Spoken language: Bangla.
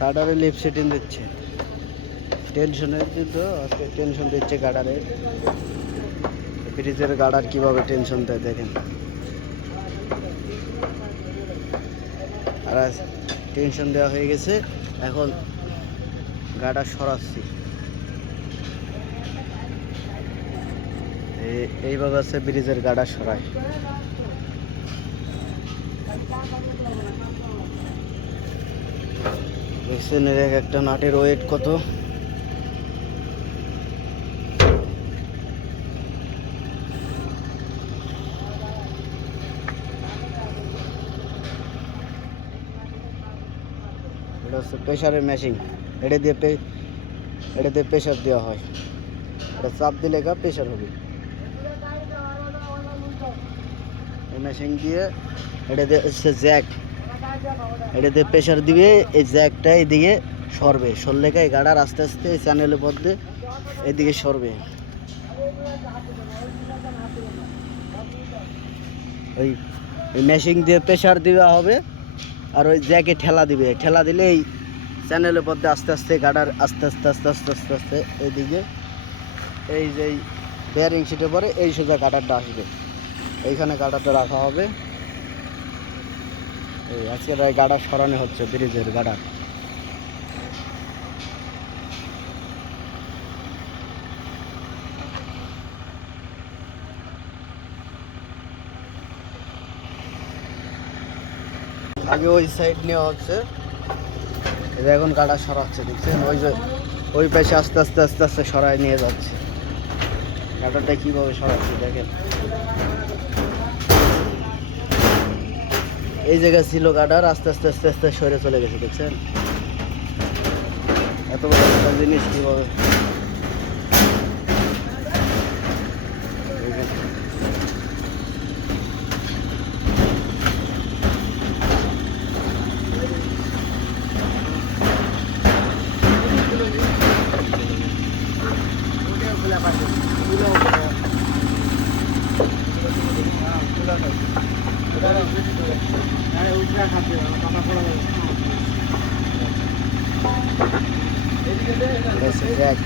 গার্ডারে লিপ সেটিং দিচ্ছে, টেনশনের দিত আজকে টেনশন দিচ্ছে গার্ডারে। ব্রিজের গার্ডার কিভাবে টেনশন দেয় দেখেন। আর টেনশন দেওয়া হয়ে গেছে, এখন গার্ডার সরাচ্ছি। এইভাবে আছে ব্রিজের গার্ডার সরায়। দেখছেন এর একটা নাটের ওয়েট কত। এটা হচ্ছে প্রেশারের মেশিন, এটা দিয়ে প্রেশার দেওয়া হয়। এটা চাপ দিলে প্রেশার হবে। এই মেশিন দিয়ে এটা দিয়ে হচ্ছে জ্যাক, এটা দিয়ে প্রেশার দিবে, এই জ্যাকটা এদিকে সরবে, সরলে এই গাড়ার আস্তে আস্তে এই চ্যানেলের মধ্যে এদিকে সরবে। ওই মেশিন দিয়ে প্রেশার দেওয়া হবে, আর ওই জ্যাকে ঠেলা দিবে, ঠেলা দিলে এই চ্যানেলের মধ্যে আস্তে আস্তে গাড়ার আস্তে আস্তে আস্তে আস্তে আস্তে আস্তে এইদিকে এই যে বেয়ারিং সিটে পরে এই সোজা গাটারটা আসবে, এইখানে গাটারটা রাখা হবে। এই আজকের গাটার সরানো হচ্ছে, ব্রিজের গাটার। আগে ওই সাইড নেওয়া হচ্ছে, এটা এখন গাটার সরাচ্ছে, দেখছেন ওই যে ওই পাশে আস্তে আস্তে আস্তে আস্তে সরাই নিয়ে যাচ্ছে। গাটারটা কীভাবে সরাচ্ছে দেখেন। এই জায়গায় ছিল গাটার, আস্তে আস্তে আস্তে আস্তে সরে চলে গেছে, দেখছেন এত বড় একটা জিনিস কীভাবে। জ্যাক